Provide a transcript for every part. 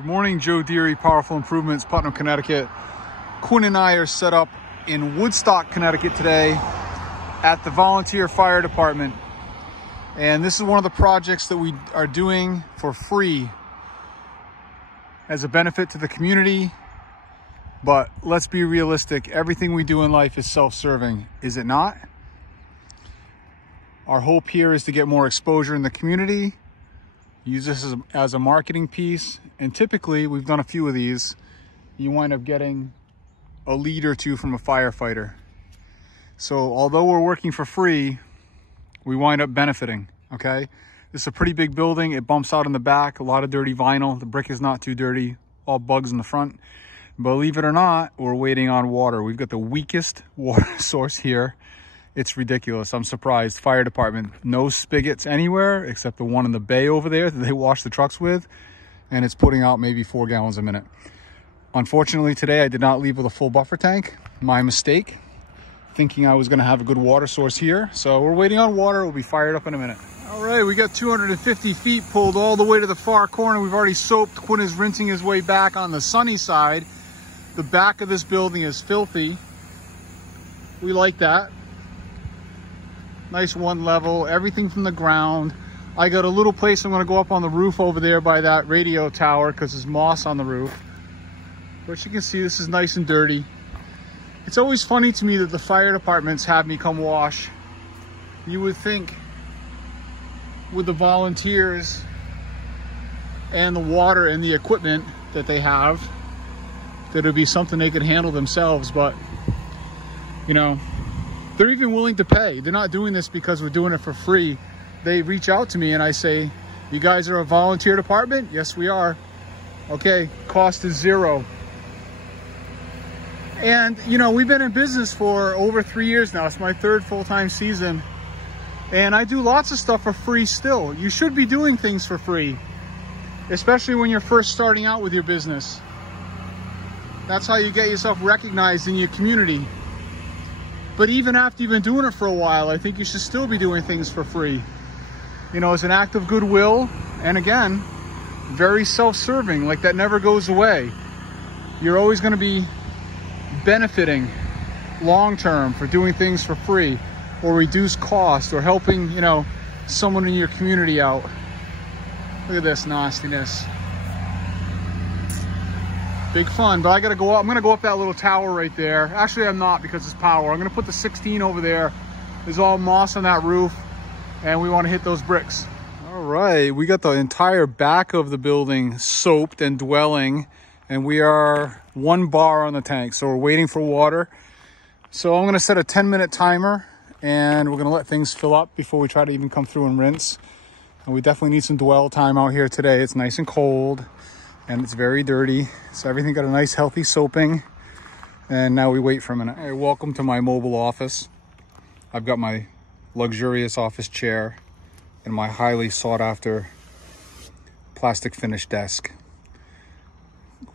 Good morning, Joe Deary, Powerful Improvements, Putnam, Connecticut. Quinn and I are set up in Woodstock, Connecticut today at the Volunteer Fire Department. And this is one of the projects that we are doing for free as a benefit to the community. But let's be realistic. Everything we do in life is self-serving, is it not? Our hope here is to get more exposure in the community, use this as a marketing piece. And typically, we've done a few of these, you wind up getting a lead or two from a firefighter. So although we're working for free, we wind up benefiting, okay? This is a pretty big building. It bumps out in the back, a lot of dirty vinyl. The brick is not too dirty, all bugs in the front. Believe it or not, we're waiting on water. We've got the weakest water source here. It's ridiculous. I'm surprised. Fire department, no spigots anywhere except the one in the bay over there that they wash the trucks with. And it's putting out maybe 4 gallons a minute. Unfortunately, today I did not leave with a full buffer tank. My mistake, thinking I was gonna have a good water source here. So we're waiting on water. We'll be fired up in a minute. All right, we got 250 feet pulled all the way to the far corner. We've already soaped. Quinn is rinsing his way back on the sunny side. The back of this building is filthy. We like that. Nice one level, everything from the ground. I got a little place I'm gonna go up on the roof over there by that radio tower because there's moss on the roof. But you can see this is nice and dirty. It's always funny to me that the fire departments have me come wash. You would think with the volunteers and the water and the equipment that they have, that it'd be something they could handle themselves, but you know, they're even willing to pay. They're not doing this because we're doing it for free. They reach out to me and I say, you guys are a volunteer department? Yes, we are. Okay, cost is $0. And you know, we've been in business for over 3 years now. It's my 3rd full-time season. And I do lots of stuff for free still. You should be doing things for free, especially when you're first starting out with your business. That's how you get yourself recognized in your community. But even after you've been doing it for a while, I think you should still be doing things for free. You know, as an act of goodwill, and again, very self-serving, like that never goes away. You're always gonna be benefiting long-term for doing things for free or reduce cost or helping, you know, someone in your community out. Look at this nastiness. Big fun, but I gotta go up. I'm gonna go up that little tower right there. Actually, I'm not because it's power. I'm gonna put the 16 over there. There's all moss on that roof and we wanna hit those bricks. All right, we got the entire back of the building soaped and dwelling, and we are 1 bar on the tank. So we're waiting for water. So I'm gonna set a 10-minute timer and we're gonna let things fill up before we try to even come through and rinse. And we definitely need some dwell time out here today. It's nice and cold and it's very dirty. So everything got a nice healthy soaping. And now we wait for a minute. Hey, welcome to my mobile office. I've got my luxurious office chair and my highly sought after plastic finish desk.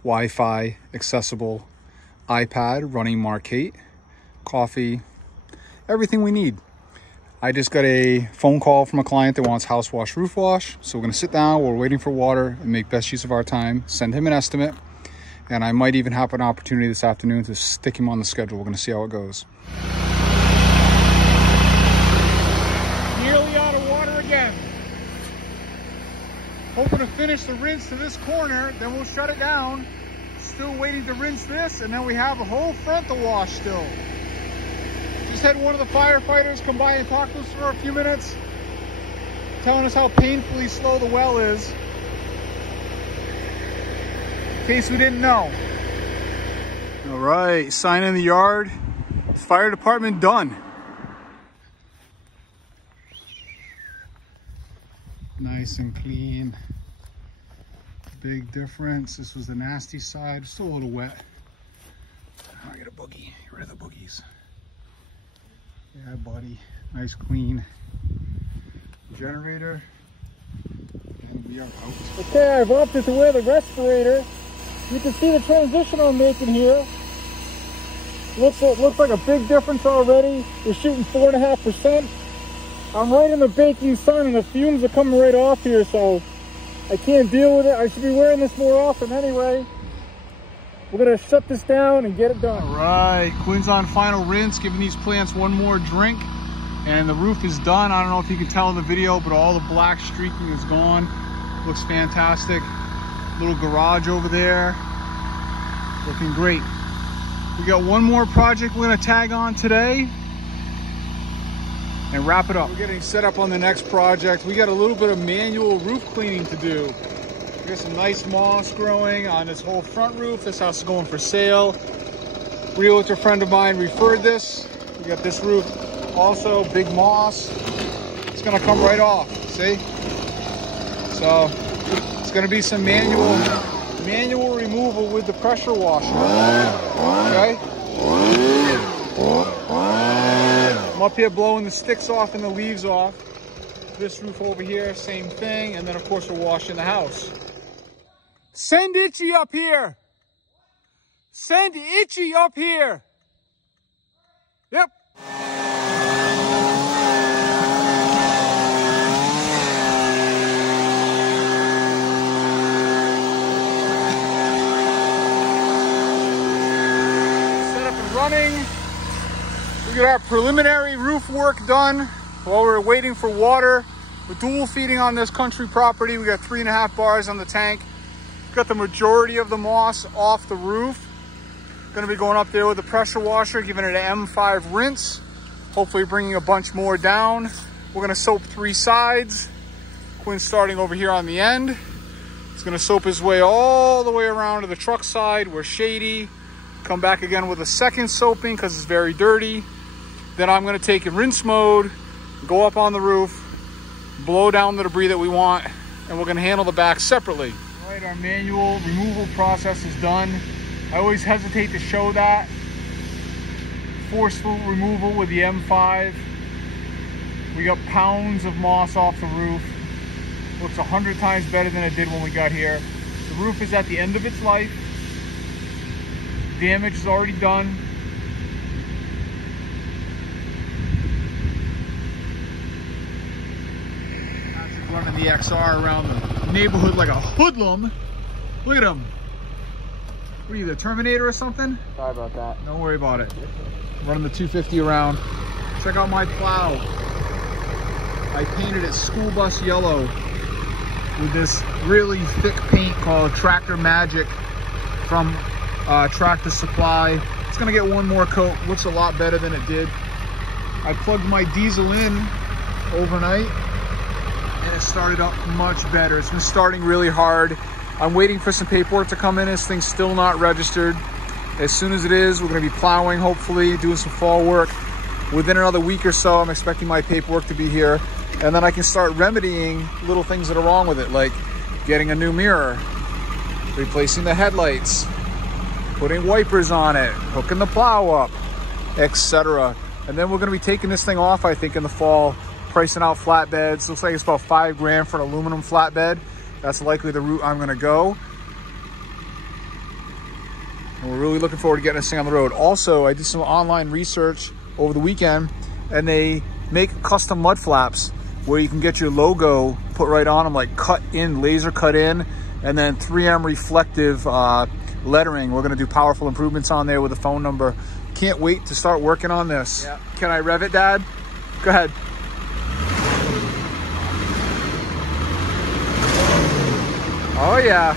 Wi-Fi accessible iPad running Mark 8, coffee, everything we need. I just got a phone call from a client that wants house wash, roof wash. So we're gonna sit down, we're waiting for water and make best use of our time, send him an estimate. And I might even have an opportunity this afternoon to stick him on the schedule. We're gonna see how it goes. Nearly out of water again. Hoping to finish the rinse to this corner, then we'll shut it down. Still waiting to rinse this, and then we have a whole front to wash still. Just had one of the firefighters come by and talk to us for a few minutes, telling us how painfully slow the well is. In case we didn't know. All right, sign in the yard. Fire department done. Nice and clean. Big difference. This was the nasty side. Still a little wet. Oh, I got a boogie. Get rid of the boogies. Yeah, buddy. Nice, clean generator. And we are out. Okay, I've opted to wear the respirator. You can see the transition I'm making here. Looks like a big difference already. We're shooting 4.5%. I'm right in the baking sun and the fumes are coming right off here, so I can't deal with it. I should be wearing this more often anyway. We're gonna shut this down and get it done. All right, Quinn's on final rinse, giving these plants one more drink, and the roof is done. I don't know if you can tell in the video, but all the black streaking is gone. Looks fantastic. Little garage over there, looking great. We got one more project we're gonna tag on today and wrap it up. We're getting set up on the next project. We got a little bit of manual roof cleaning to do. We got some nice moss growing on this whole front roof. This house is going for sale. Realtor friend of mine referred this. We got this roof also, big moss. It's gonna come right off, see? So it's gonna be some manual removal with the pressure washer, okay? I'm up here blowing the sticks off and the leaves off. This roof over here, same thing. And then of course we're washing the house. Send Itchy up here. Send Itchy up here. Yep. Set up and running. We got our preliminary roof work done while we're waiting for water. We're dual feeding on this country property. We got 3.5 bars on the tank. Got the majority of the moss off the roof. Gonna be going up there with the pressure washer, giving it an M5 rinse. Hopefully bringing a bunch more down. We're gonna soap 3 sides. Quinn's starting over here on the end. He's gonna soap his way all the way around to the truck side. We're shady. Come back again with a second soaping because it's very dirty. Then I'm gonna take in rinse mode, go up on the roof, blow down the debris that we want, and we're gonna handle the back separately. All right, our manual removal process is done. I always hesitate to show that. Forceful removal with the M5. We got pounds of moss off the roof. Looks 100 times better than it did when we got here. The roof is at the end of its life. Damage is already done. Running the XR around the neighborhood like a hoodlum. Look at him. What are you, the Terminator or something? Sorry about that. Don't worry about it. Running the 250 around. Check out my plow. I painted it school bus yellow with this really thick paint called Tractor Magic from Tractor Supply. It's gonna get one more coat. Looks a lot better than it did. I plugged my diesel in overnight and it started up much better. It's been starting really hard. I'm waiting for some paperwork to come in. This thing's still not registered. As soon as it is, we're gonna be plowing, hopefully, doing some fall work. Within another week or so, I'm expecting my paperwork to be here. And then I can start remedying little things that are wrong with it, like getting a new mirror, replacing the headlights, putting wipers on it, hooking the plow up, etc. And then we're gonna be taking this thing off, I think, in the fall, pricing out flatbeds. Looks like it's about $5 grand for an aluminum flatbed. That's likely the route I'm gonna go. And we're really looking forward to getting this thing on the road. Also, I did some online research over the weekend, and they make custom mud flaps where you can get your logo put right on them, like cut in, laser cut in, and then 3M reflective lettering. We're gonna do powerful improvements on there with a phone number. Can't wait to start working on this. Yeah. Can I rev it, Dad? Go ahead. Oh yeah.